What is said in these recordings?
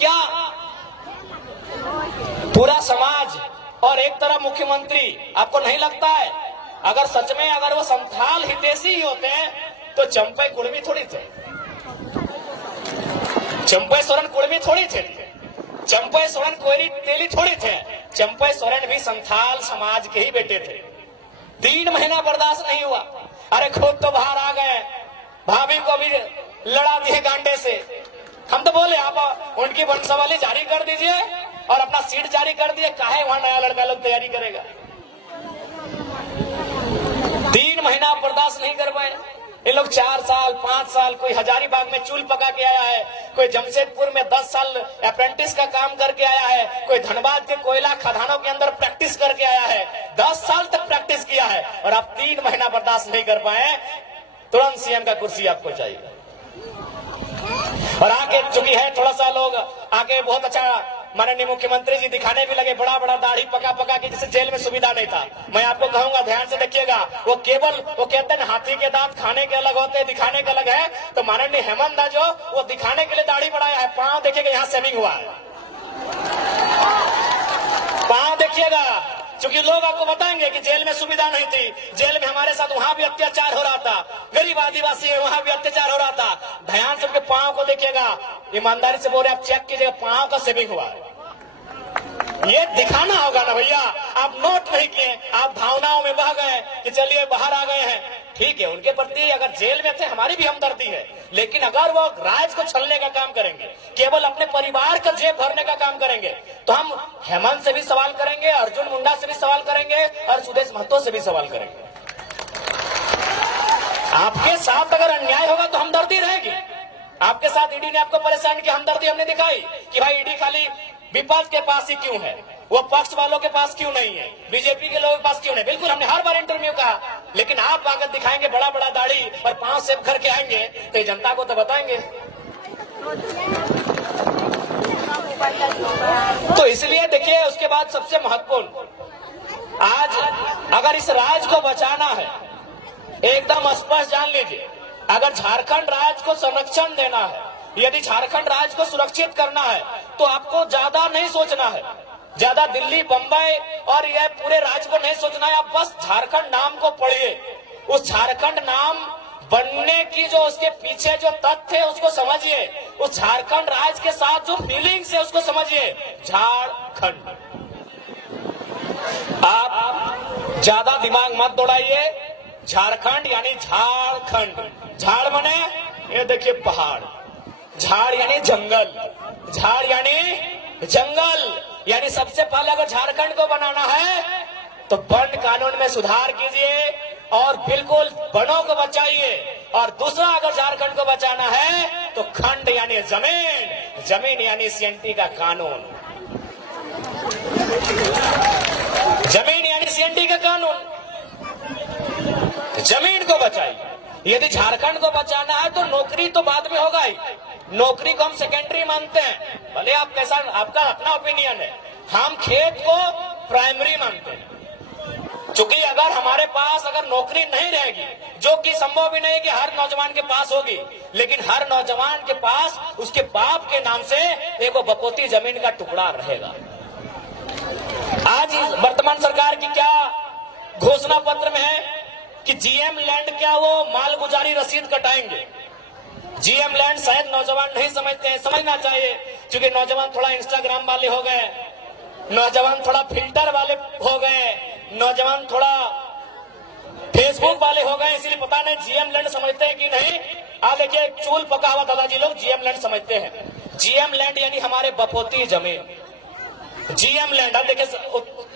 क्या पूरा समाज और एक तरफ मुख्यमंत्री? आपको नहीं लगता है अगर सच में अगर वो संथाल हितैषी ही होते हैं तो चंपई कुड़मी थोड़ी थे, चंपई सोरेन कुड़मी थोड़ी थे, चंपई सोरेन कोयरी तेली थोड़ी थे। चंपई सोरेन भी संथाल समाज के ही बेटे थे। 3 महीना बर्दाश्त नहीं हुआ। अरे खुद तो बाहर आ गए, भाभी को भी लड़ा दिए गांडे से। हम तो बोले आप उनकी वंशावली जारी कर दीजिए और अपना सीट जारी कर दिए, काहे वहां नया लड़का लोग तैयारी करेगा। 3 महीना बर्दाश्त नहीं कर पाए ये लोग। 4 साल 5 साल, कोई हजारीबाग में चूल पका के आया है, कोई जमशेदपुर में 10 साल अप्रेंटिस का काम करके आया है, कोई धनबाद के कोयला खदानों के अंदर प्रैक्टिस करके आया है, 10 साल तक प्रैक्टिस किया है और आप 3 महीना बर्दाश्त नहीं कर पाए। तुरंत सीएम का कुर्सी आपको चाहिए। और आगे चुकी है थोड़ा सा लोग आगे बहुत अच्छा माननीय मुख्यमंत्री जी दिखाने भी लगे, बड़ा बड़ा दाढ़ी पका पका के, जिसे जेल में सुविधा नहीं था। मैं आपको कहूंगा ध्यान से देखिएगा, वो केवल वो कहते हैं हाथी के दांत खाने के अलग होते हैं, दिखाने के अलग है। तो माननीय हेमंत दा जो वो दिखाने के लिए दाढ़ी बढ़ाया है, पांव देखिएगा यहाँ सेविंग हुआ है, पांव देखिएगा। क्योंकि लोग आपको बताएंगे कि जेल में सुविधा नहीं थी, जेल में हमारे साथ वहां भी अत्याचार हो रहा था, गरीब आदिवासी है वहां भी अत्याचार हो रहा था। ध्यान से उनके पांव को देखिएगा, ईमानदारी से बोल रहे आप चेक कीजिएगा, पांव का सेविंग हुआ है। ये दिखाना होगा ना भैया। आप नोट नहीं किए, आप भावनाओं में बह गए कि चलिए बाहर आ गए हैं, ठीक है। उनके प्रति अगर जेल में थे हमारी भी हमदर्दी है, लेकिन अगर वो राज को छलने का काम करेंगे, केवल अपने परिवार का जेब भरने का काम करेंगे, तो हम हेमंत से भी सवाल करेंगे, अर्जुन मुंडा से भी सवाल करेंगे और सुदेश महतो से भी सवाल करेंगे। आपके साथ अगर अन्याय होगा तो हमदर्दी रहेगी। आपके साथ ईडी ने आपको परेशान किया, हमदर्दी हमने दिखाई कि भाई ईडी खाली विपक्ष के पास ही क्यों है, वो पक्ष वालों के पास क्यों नहीं है, बीजेपी के लोगों के पास क्यों नहीं। बिल्कुल हमने हर बार इंटरव्यू कहा, लेकिन आप आकर दिखाएंगे बड़ा बड़ा दाढ़ी और 5 सेब करके आएंगे तो जनता को तो बताएंगे। तो इसलिए देखिए, उसके बाद सबसे महत्वपूर्ण, आज अगर इस राज्य को बचाना है, एकदम स्पष्ट जान लीजिए, अगर झारखंड राज्य को संरक्षण देना है, यदि झारखंड राज्य को सुरक्षित करना है, तो आपको ज्यादा नहीं सोचना है, ज्यादा दिल्ली बंबई और यह पूरे राज्य को नहीं सोचना है। आप बस झारखंड नाम को पढ़िए, उस झारखंड नाम बनने की जो उसके पीछे जो तथ्य है उसको समझिए, उस झारखंड राज्य के साथ जो फीलिंग्स है उसको समझिए। झारखंड, आप ज्यादा दिमाग मत दौड़ाइए। झारखंड यानी झारखंड, झाड़ मने ये देखिए पहाड़, झाड़ यानी जंगल, झाड़ यानी जंगल, यानी सबसे पहले अगर झारखंड को बनाना है तो वन कानून में सुधार कीजिए और बिल्कुल वनों को बचाइए। और दूसरा, अगर झारखंड को बचाना है तो खंड यानी जमीन, जमीन यानी सीएनटी का कानून, जमीन यानी सीएनटी का कानून, जमीन को बचाइए। यदि झारखंड को बचाना है तो नौकरी तो बाद में होगा ही, नौकरी को हम सेकेंडरी मानते हैं, भले आप कैसा, आपका अपना ओपिनियन है, हम खेत को प्राइमरी मानते हैं। क्योंकि अगर हमारे पास अगर नौकरी नहीं रहेगी, जो कि संभव भी नहीं कि हर नौजवान के पास होगी, लेकिन हर नौजवान के पास उसके बाप के नाम से एक बपोती जमीन का टुकड़ा रहेगा। आज वर्तमान सरकार की क्या घोषणा पत्र में है कि जीएम लैंड क्या वो मालगुजारी रसीद कटाएंगे। जीएम लैंड शायद नौजवान नहीं समझते हैं, समझना चाहिए, क्योंकि नौजवान थोड़ा इंस्टाग्राम वाले हो गए, नौजवान थोड़ा फिल्टर वाले हो गए, नौजवान थोड़ा फेसबुक वाले हो गए, इसलिए पता नहीं जीएम लैंड समझते हैं कि नहीं। आ देखिए, चूल पका हुआ दादाजी लोग जीएम लैंड समझते हैं। जीएम लैंड यानी हमारे बपोती जमीन, जीएम लैंड। अब देखिए,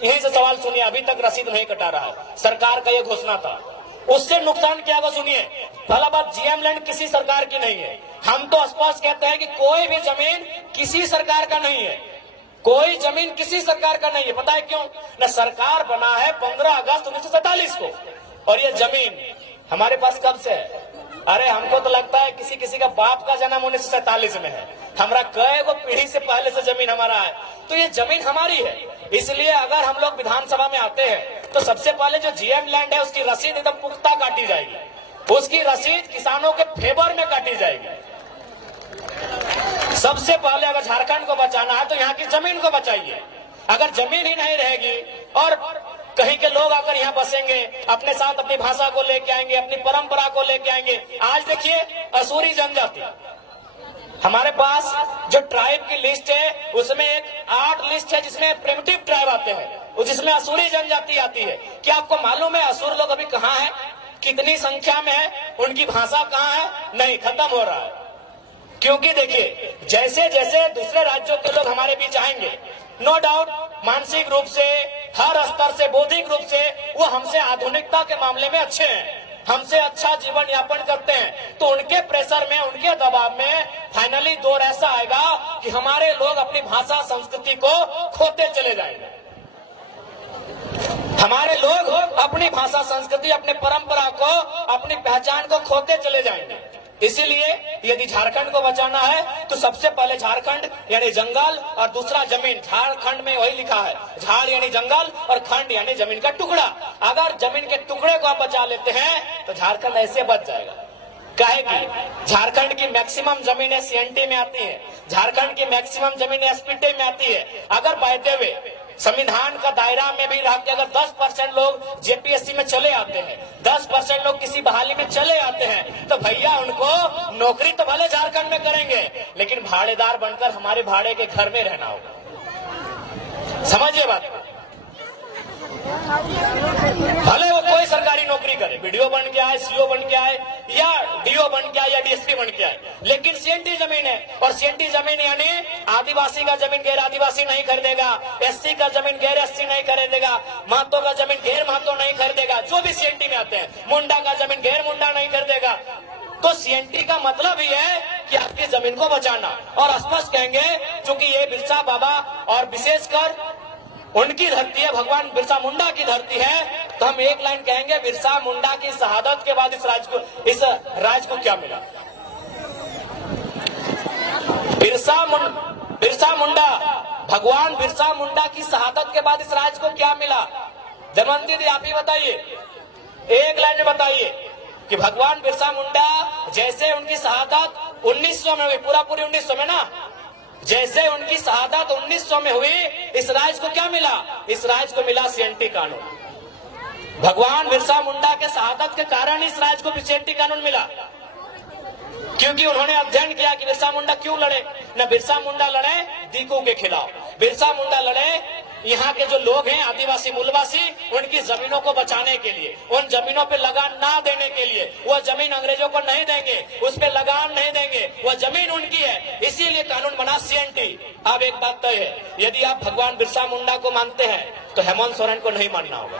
यहीं से सवाल सुनिए, अभी तक रसीद नहीं कटा रहा है, सरकार का यह घोषणा था, उससे नुकसान क्या होगा सुनिए। पहला बात, जीएम लैंड किसी सरकार की नहीं है। हम तो स्पष्ट कहते हैं कि कोई भी जमीन किसी सरकार का नहीं है, कोई जमीन किसी सरकार का नहीं है। पता है क्यों? न सरकार बना है 15 अगस्त 1947 को, और ये जमीन हमारे पास कब से है? अरे हमको तो लगता है किसी किसी का बाप का जन्म 1947 में है, हमारा कई गो पीढ़ी से पहले से जमीन हमारा है, तो ये जमीन हमारी है। इसलिए अगर हम लोग विधानसभा में आते हैं तो सबसे पहले जो जीएम लैंड है उसकी रसीद एकदम पुख्ता काटी जाएगी, उसकी रसीद किसानों के फेवर में काटी जाएगी। सबसे पहले अगर झारखंड को बचाना है तो यहाँ की जमीन को बचाइए। अगर जमीन ही नहीं रहेगी और कहीं के लोग आकर यहाँ बसेंगे, अपने साथ अपनी भाषा को लेके आएंगे, अपनी परंपरा को लेके आएंगे। आज देखिए असुरी जनजाति, हमारे पास जो ट्राइब की लिस्ट है उसमें एक 8 लिस्ट है जिसमें प्रिमिटिव ट्राइब आते हैं, जिसमें असुरी जनजाति आती है। क्या आपको मालूम है असुर लोग अभी कहाँ है, कितनी संख्या में है, उनकी भाषा कहाँ है? नहीं, खत्म हो रहा है। क्योंकि देखिए जैसे जैसे दूसरे राज्यों के लोग हमारे बीच आएंगे, नो डाउट मानसिक रूप से, हर स्तर से, बौद्धिक रूप से वो हमसे आधुनिकता के मामले में अच्छे हैं, हमसे अच्छा जीवन यापन करते हैं। तो उनके प्रेशर में, उनके दबाव में फाइनली दौर ऐसा आएगा कि हमारे लोग अपनी भाषा संस्कृति को खोते चले जाएंगे। हमारे लोग अपनी भाषा संस्कृति, अपने परंपरा को, अपनी पहचान को खोते चले जाएंगे। इसीलिए यदि झारखंड को बचाना है तो सबसे पहले झारखंड यानी जंगल और दूसरा जमीन। झारखंड में वही लिखा है, झाड़ यानी जंगल और खंड यानी जमीन का टुकड़ा। अगर जमीन के टुकड़े को आप बचा लेते हैं तो झारखंड ऐसे बच जाएगा। काहे की झारखंड की मैक्सिमम जमीनें सीएनटी में आती है, झारखंड की मैक्सिमम जमीनें एसपीटी में आती है। अगर बायते हुए संविधान का दायरा में भी रह के अगर 10% लोग जेपीएससी में चले आते हैं, 10% लोग किसी बहाली में चले आते हैं, तो भैया उनको नौकरी तो भले झारखंड में करेंगे लेकिन भाड़ेदार बनकर हमारे भाड़े के घर में रहना होगा। समझिए बात को। भले वो कोई सरकारी नौकरी करे, बीडीओ बन के आए, सीओ बन के आए, या डीओ बन के आए, या डीएसपी बन के आए, लेकिन सीएनटी जमीन है। और सीएनटी जमीन यानी आदिवासी का जमीन गैर आदिवासी नहीं खरीदेगा, एससी का जमीन गैर एससी नहीं खरीदेगा, महतो का जमीन गैर महतो नहीं खरीदेगा, जो भी सीएनटी में आते हैं, मुंडा का जमीन गैर मुंडा नहीं खरीदेगा। तो सीएनटी का मतलब ही है कि आपकी जमीन को बचाना। और स्पष्ट कहेंगे क्योंकि ये बिरसा बाबा और विशेषकर उनकी धरती है, भगवान बिरसा मुंडा की धरती है, तो हम एक लाइन कहेंगे, बिरसा मुंडा की शहादत के बाद इस राज्य को क्या मिला? बिरसा मुंडा, भगवान बिरसा मुंडा की शहादत के बाद इस राज्य को क्या मिला? दमयंती दी, आप ही बताइए, एक लाइन में बताइए कि भगवान बिरसा मुंडा जैसे उनकी शहादत 1900 में हुई, पूरी 1900 में ना, जैसे उनकी शहादत 1900 में हुई, इस राज्य को क्या मिला? इस राज्य को मिला सीएनटी कानून। भगवान बिरसा मुंडा के शहादत के कारण इस राज्य को सीएनटी कानून मिला, क्योंकि उन्होंने अध्ययन किया कि बिरसा मुंडा क्यों लड़े। न बिरसा मुंडा लड़े दीकू के खिलाफ, बिरसा मुंडा लड़े यहाँ के जो लोग हैं आदिवासी मूलवासी, उनकी जमीनों को बचाने के लिए, उन जमीनों पे लगान ना देने के लिए। वह जमीन अंग्रेजों को नहीं देंगे, उस पे लगान नहीं देंगे, वह जमीन उनकी है, इसीलिए कानून बना सीएनटी। अब एक बात तय है, यदि आप भगवान बिरसा मुंडा को मानते हैं तो हेमंत सोरेन को नहीं मानना होगा।